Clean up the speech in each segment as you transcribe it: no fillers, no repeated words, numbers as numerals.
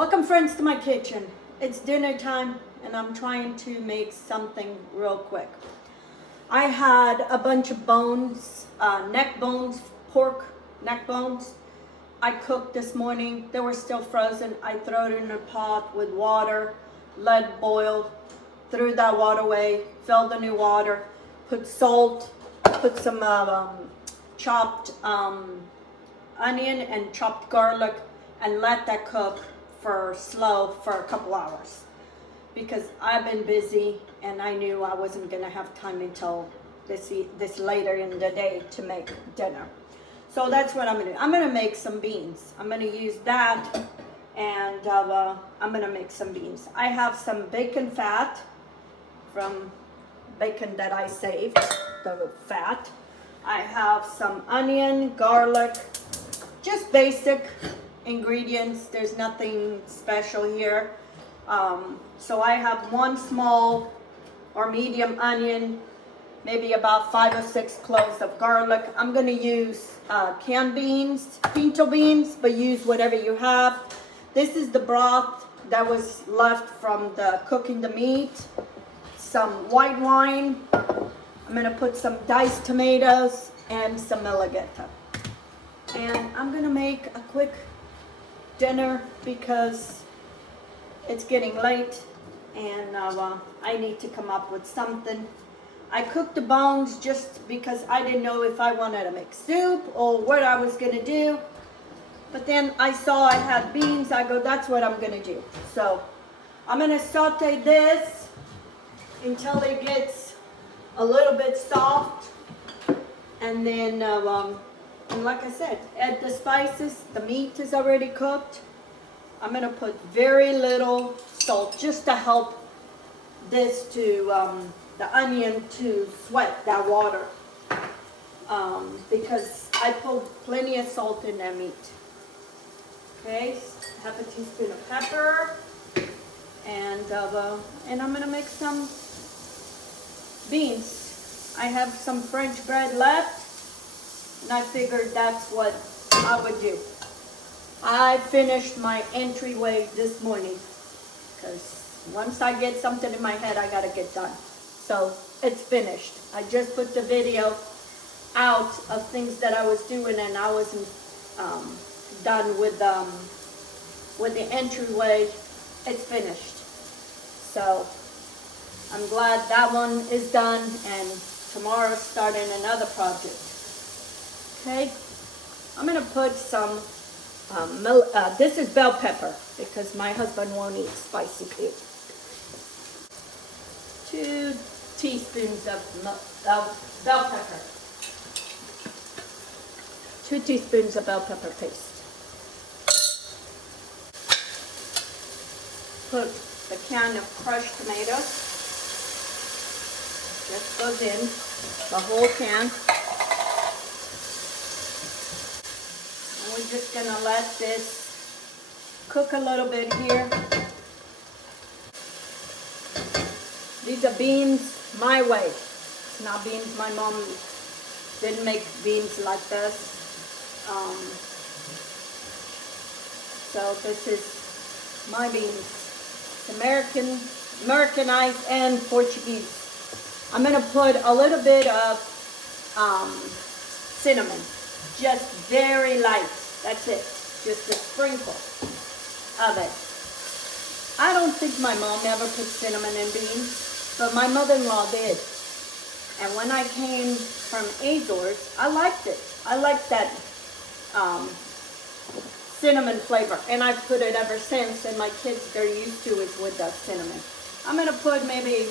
Welcome friends to my kitchen. It's dinner time and I'm trying to make something real quick. I had a bunch of bones, neck bones, pork neck bones. I cooked this morning. They were still frozen. I threw it in a pot with water, let it boil, threw that water away, filled the new water, put salt, put some chopped onion and chopped garlic, and let that cook for slow for a couple hours because I've been busy and I knew I wasn't gonna have time until this later in the day to make dinner. So that's what I'm gonna do. I'm gonna make some beans. I'm gonna use that and I'm gonna make some beans. I have some bacon fat from bacon that I saved, the fat. I have some onion, garlic, just basic ingredients. There's nothing special here. So I have one small or medium onion, maybe about 5 or 6 cloves of garlic. I'm gonna use canned beans, pinto beans, but use whatever you have. This is the broth that was left from the cooking the meat. Some white wine. I'm gonna put some diced tomatoes and some milligata. And I'm gonna make a quick dinner because it's getting late and I need to come up with something. I cooked the bones just because I didn't know if I wanted to make soup or what I was gonna do. But then I saw I had beans. I go, that's what I'm gonna do. So I'm gonna saute this until it gets a little bit soft. And then, and like I said, add the spices. The meat is already cooked. I'm gonna put very little salt just to help this to, the onion to sweat that water. Because I put plenty of salt in that meat. Okay, half a teaspoon of pepper. And I'm gonna make some beans. I have some French bread left, and I figured that's what I would do. I finished my entryway this morning because once I get something in my head, I gotta get done. So it's finished. I just put the video out of things that I was doing, and I wasn't done with the entryway. It's finished. So I'm glad that one is done, and tomorrow starting another project. Okay, I'm gonna put some, this is bell pepper because my husband won't eat spicy food. 2 teaspoons of bell pepper. 2 teaspoons of bell pepper paste. Put the can of crushed tomatoes. Just goes in, the whole can. And we're just gonna let this cook a little bit here. These are beans my way. It's not beans my mom didn't make beans like this. So this is my beans. It's Americanized and Portuguese. I'm gonna put a little bit of cinnamon, just very light. That's it, just a sprinkle of it. I don't think my mom ever put cinnamon in beans, but my mother-in-law did. And when I came from Azores, I liked it. I liked that cinnamon flavor, and I've put it ever since, and my kids, they're used to it with the cinnamon. I'm gonna put maybe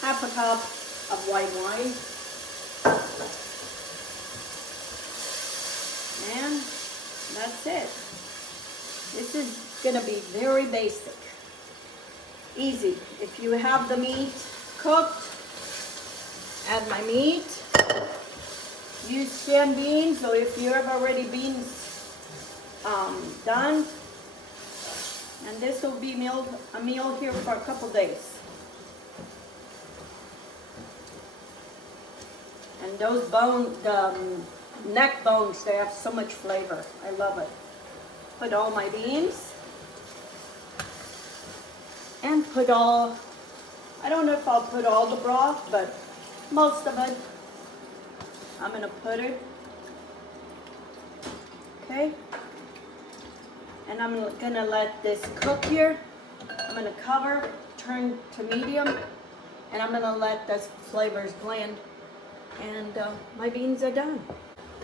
half a cup of white wine. And that's it. This is gonna be very basic. Easy. If you have the meat cooked, add my meat. Use canned beans, or if you have already beans done. And this will be a meal here for a couple days. And those neck bones, they have so much flavor. I love it. Put all my beans. and put all, I don't know if I'll put all the broth, but most of it, I'm gonna put it. Okay. And I'm gonna let this cook here. I'm gonna cover, turn to medium, and I'm gonna let those flavors blend. And my beans are done.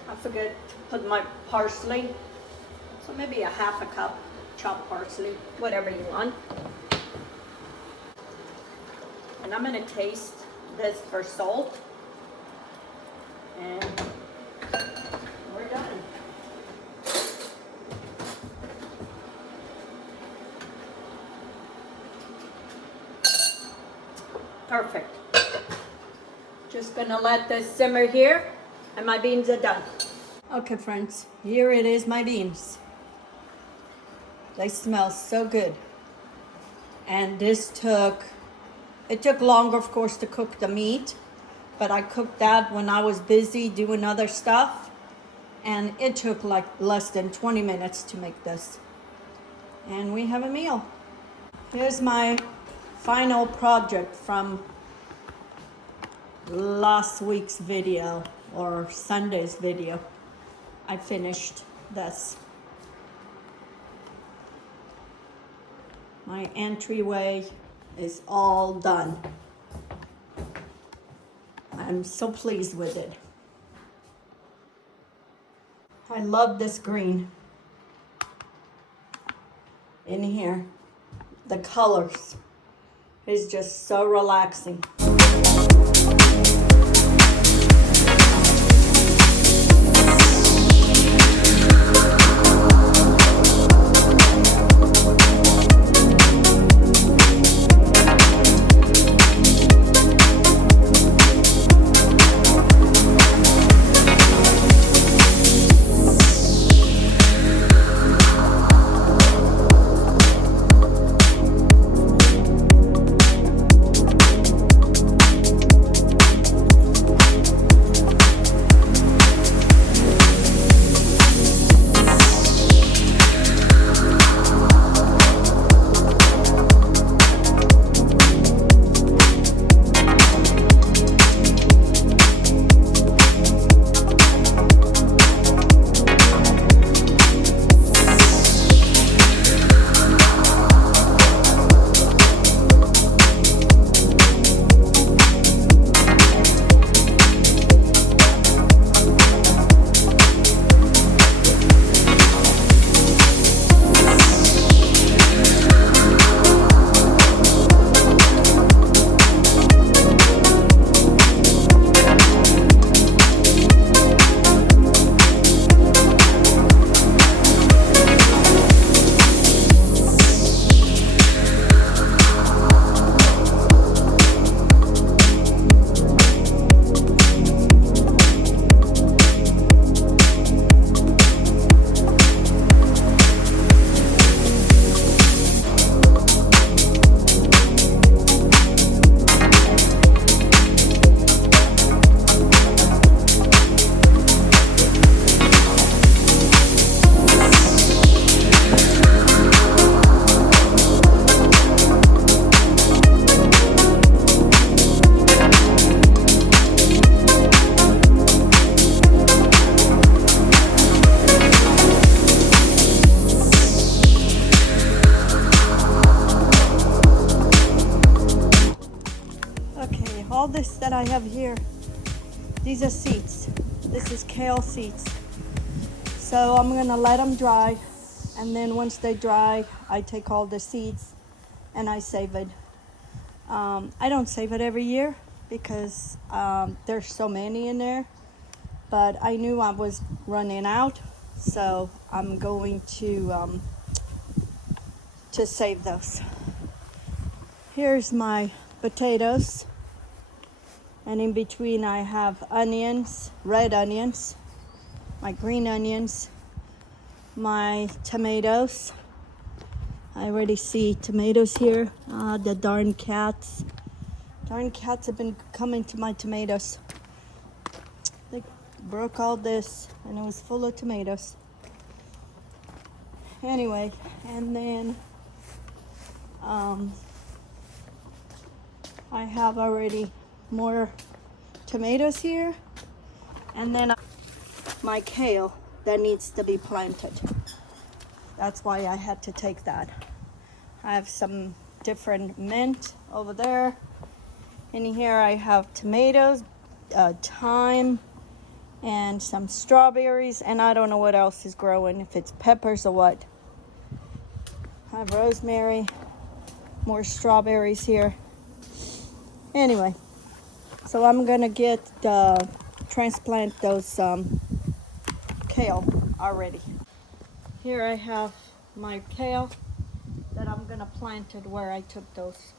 I forget to put my parsley. So maybe a half a cup chopped parsley, whatever you want. And I'm gonna taste this for salt. And we're done. Perfect. Just gonna let this simmer here, and my beans are done. Okay friends, here it is, my beans. They smell so good. And this it took longer, of course, to cook the meat, but I cooked that when I was busy doing other stuff, and it took like less than 20 minutes to make this. And we have a meal. Here's my final project from last week's video, or Sunday's video. I finished this. My entryway is all done. I'm so pleased with it. I love this green in here. The colors is just so relaxing. All this that I have here, these are seeds. This is kale seeds. So I'm gonna let them dry, and then once they dry, I take all the seeds and I save it. I don't save it every year because there's so many in there, but I knew I was running out, so I'm going to save those. Here's my potatoes. And in between I have onions, red onions, my green onions, my tomatoes. I already see tomatoes here. The darn cats. Darn cats have been coming to my tomatoes. They broke all this and it was full of tomatoes. Anyway, and then I have already more tomatoes here, and then my kale that needs to be planted. That's why I had to take that. I have some different mint over there. In here I have tomatoes, thyme, and some strawberries, and I don't know what else is growing, if it's peppers or what. I have rosemary, more strawberries here. Anyway, so I'm gonna get transplant those kale already. Here I have my kale that I'm gonna plant it where I took those.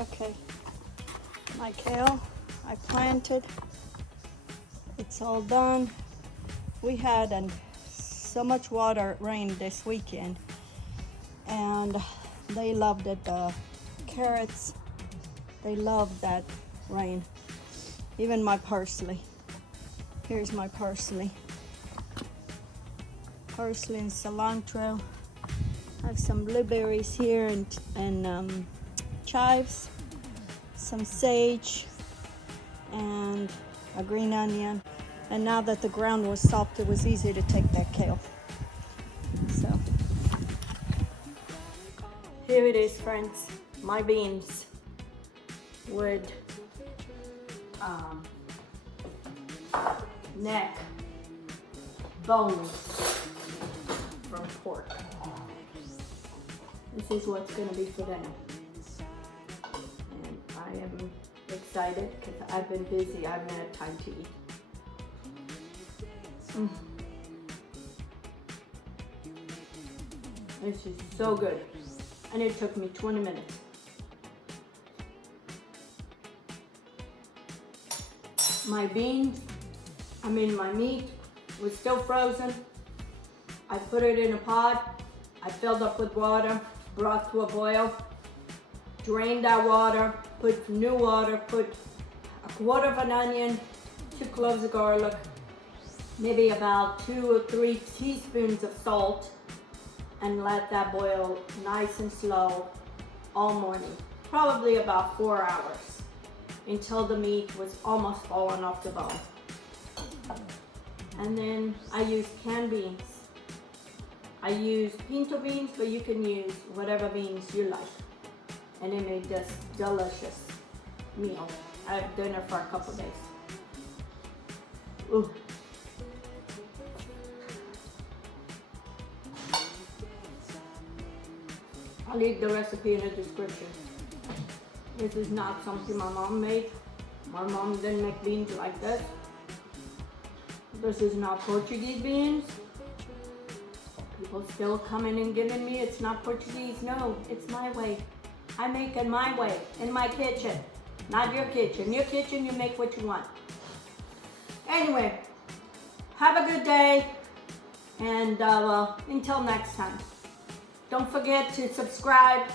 Okay, my kale I planted, it's all done. We had so much rain this weekend, and they loved it. The carrots, they loved that rain. Even my parsley. Here's my parsley. Parsley and cilantro. I have some blueberries here and chives, some sage, and a green onion. And now that the ground was soft, it was easy to take that kale. So here it is, friends, my beans with neck bones from pork. This is what's going to be for dinner. And I am excited because I've been busy. I haven't had time to eat. This is so good. And it took me 20 minutes. My meat was still frozen. I put it in a pot. I filled up with water, brought to a boil, drained that water, put new water, put a quarter of an onion, 2 cloves of garlic, maybe about 2 or 3 teaspoons of salt, and let that boil nice and slow all morning, probably about 4 hours, until the meat was almost falling off the bone. And then I used canned beans. I used pinto beans, but you can use whatever beans you like. And it made this delicious meal. I had dinner for a couple days. Ooh. I'll leave the recipe in the description. This is not something my mom made. My mom didn't make beans like this. This is not Portuguese beans. People still coming and giving me it's not Portuguese. No, it's my way. I make it my way, in my kitchen, not your kitchen. Your kitchen, you make what you want. Anyway, have a good day, and until next time. Don't forget to subscribe.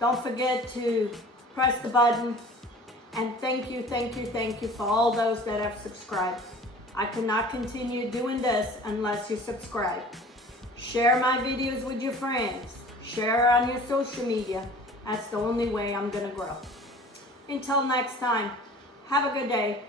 Don't forget to press the button. And thank you for all those that have subscribed. I cannot continue doing this unless you subscribe. Share my videos with your friends. Share on your social media. That's the only way I'm gonna grow. Until next time, have a good day.